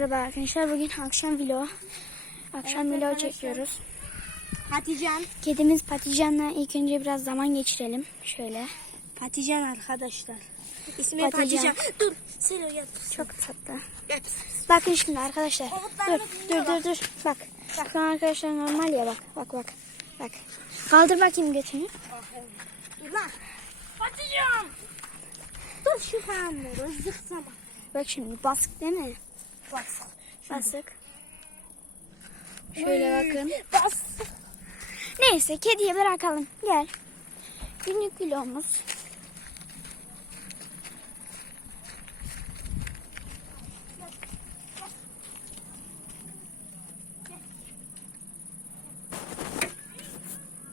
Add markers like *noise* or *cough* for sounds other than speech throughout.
Merhaba arkadaşlar bugün akşam vlog. Akşam vlog çekiyoruz. Patican. Kedimiz Patican'la ilk önce biraz zaman geçirelim. Şöyle. Patican arkadaşlar. İsmi Patican. Patican. Dur. Selo yat. Çok tatlı. Yat. Bakın şimdi arkadaşlar. Evet, Dur dur dur dur. Bak. Bak şu arkadaşlar normal ya bak. Bak bak. Bak. Kaldır bakayım götünü. Dur lan. Patican. Dur şu hamuru. Zıksama. Bak şimdi basık değil mi? Bas. Basık. Şöyle bakın. Bas. Neyse kediye bırakalım. Gel. Günlük vlogumuz.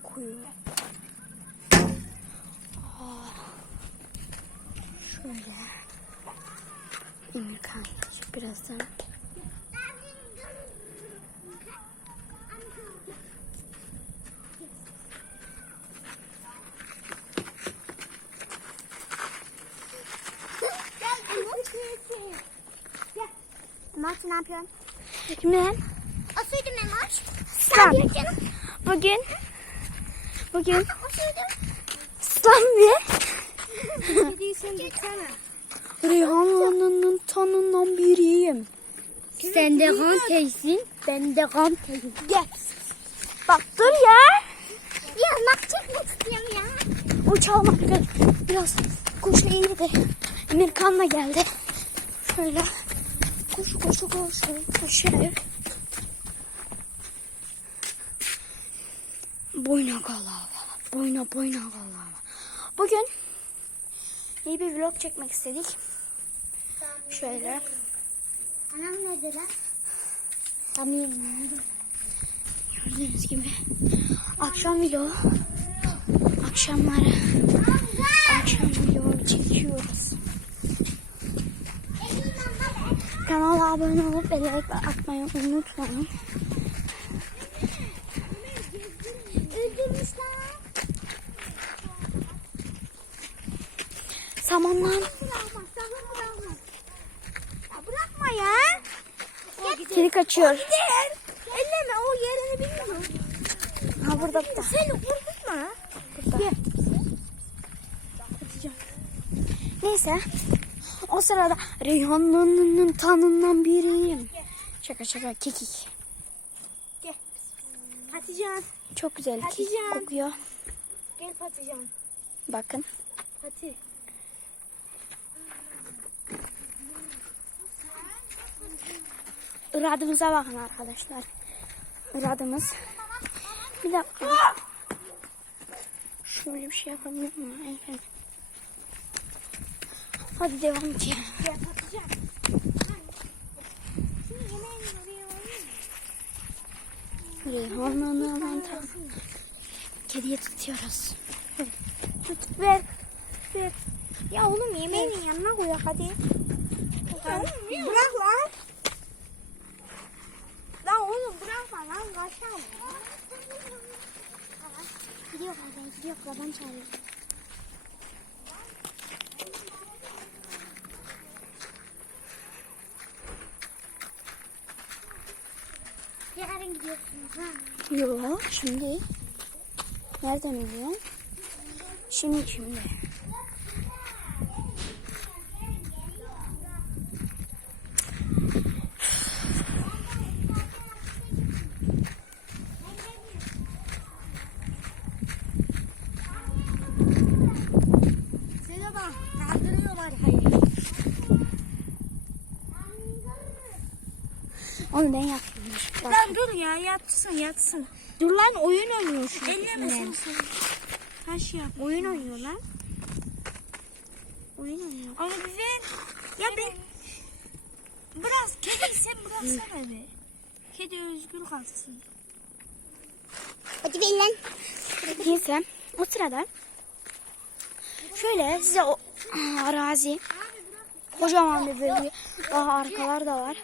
Kuyu. Aa. Şöyle. Gelecek birazdan. Martin ne yapıyorsun? Şimdi O suydu Memoş. Aslan. Bugün bugün Aslan bir Kediyi sen zıksana. Reyhanlı'nın tanından biriyim. Sen de hanteysin. Ben de ganteyim. Gel. Bak dur ya. Ya nak çekmek istiyorum ya. Uçalım biraz, biraz kuşla iyiydi. Emirkan da geldi. Şöyle koşu koşu koşu koşu. Boyna kalava. Boyna boyna kalava. Bugün iyi bir vlog çekmek istedik. Şöyle. Anam nerede lan? Tamam. Gördüğünüz gibi akşam vlogu. Akşamları akşam vlogu çekiyoruz. Kanala abone olup ve like atmayı unutmayın. Öldürmüş lan. Samanlar Bırakma, sakın bırakma. Ya bırakma ya. Kedi kaçıyor. Elleme o yerini bilmiyor. Ha burada burada. Seni korkutma. burada. Neyse. O sırada Reyhanlı'nın tanından biriyim. Şaka şaka kekik. Gel. Patican. Çok güzel kekik Hatice'm. kokuyor. Gel Patican. Bakın. Pati. Iradımıza bakın arkadaşlar. Iradımız. Bir dakika. Şöyle bir şey yapabilir miyim? Hadi devam alayım. Reyhanlı'nın mantar. Kediye tutuyoruz. Tut ver. Ver. Ya oğlum yemeğinin yanına koy hadi. Bırak lan. Lan oğlum bırakma lan kaçar. Gidiyor bazen gidiyor. Babam çağırıyor. Yarın gidiyorsunuz ha. Yok şimdi. Nereden biliyorsun? Şimdi şimdi. Onu ben yaptım. Bak. Lan dur ya yatsın yatsın. Dur lan oyun oynuyor şu. Ellemesin sen. Taş yap. Oyun oynuyor lan. Oyun oynuyor. Onu bir ver. Ya ben... Biraz kedi sen bıraksana be. Kedi özgür kalsın. Hadi ver lan. Neyse o sırada şöyle size o arazi kocaman bir bölge daha arkalar da var.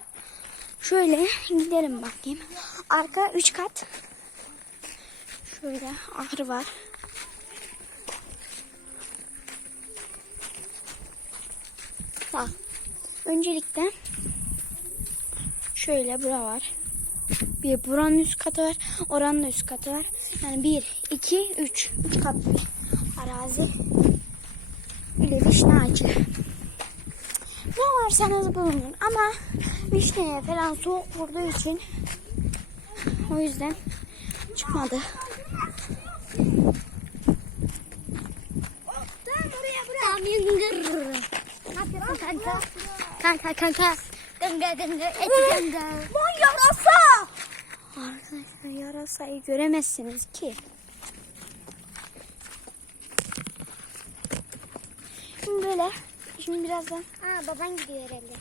Şöyle gidelim bakayım. Arka 3 kat. Şöyle ahır var. Bak. Öncelikle Şöyle bura var. Bir buranın üst katı var. Oranın üst katı var. Yani bir, iki, üç. Üç katlı bir arazi. Bir vişne ağacı. Ne varsanız bulunun. Ama vişneye falan soğuk vurduğu için o yüzden çıkmadı. Kanka? Kanka kanka. Ganga ganga eti ganga. Lan yarasa. Arkadaşlar yarasayı göremezsiniz ki. Şimdi böyle. Şimdi birazdan. Aa baban gidiyor herhalde.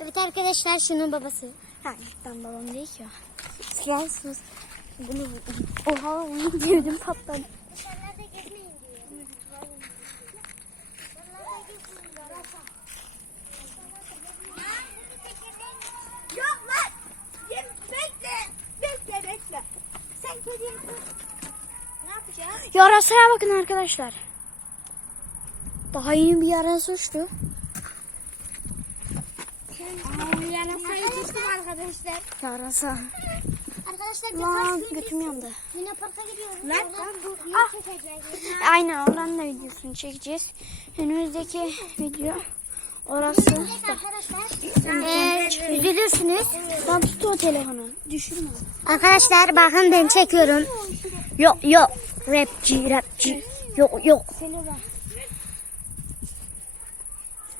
Evet arkadaşlar şunun babası. Ha ben babam değil ki o. Sus. Bunu Oha onu girdim patladı. Dışarılarda gezmeyin diyor. Yok lan. Bekle. Bekle bekle. Sen kediyi Ne yapacağız? Yarasaya bakın arkadaşlar. Daha yeni bir yarasa uçtu. Yarasayı tuttum arkadaşlar. Yarasa. Arkadaşlar Lan götüm yandı. Yine parka gidiyoruz. Lan bu Ah. Aynen oranın da videosunu çekeceğiz. Önümüzdeki video orası. Arkadaşlar ee, üzülürsünüz. Lan tut o telefonu. Düşürme. Arkadaşlar bakın ben çekiyorum. Yok yok. Rapçi rapçi. Yok yok.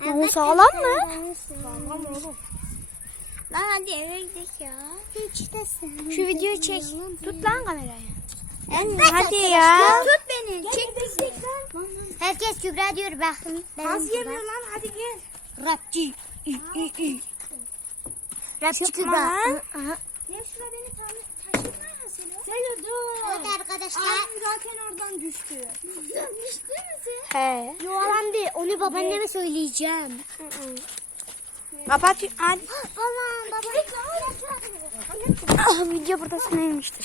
O sağlam mı? Sağlam oğlum. Lan hadi eve gidelim ya. Hiç de sen. Şu videoyu çek. Tut lan kamerayı. Hadi ya. Tut beni. Çek bizi. Herkes Kübra diyor bakın. Az yemiyor lan hadi gel. Rapçi. Rapçi Kübra. Ya şuna beni taşıtma Selo. Selo dur. Arkadaşlar. Abi zaten oradan düştü. *laughs* düştü mü sen? He. Yuvalandı. Onu babaanneme söyleyeceğim. Kapat. Hadi. Aman baba. Ah, video burada sona ermiştir.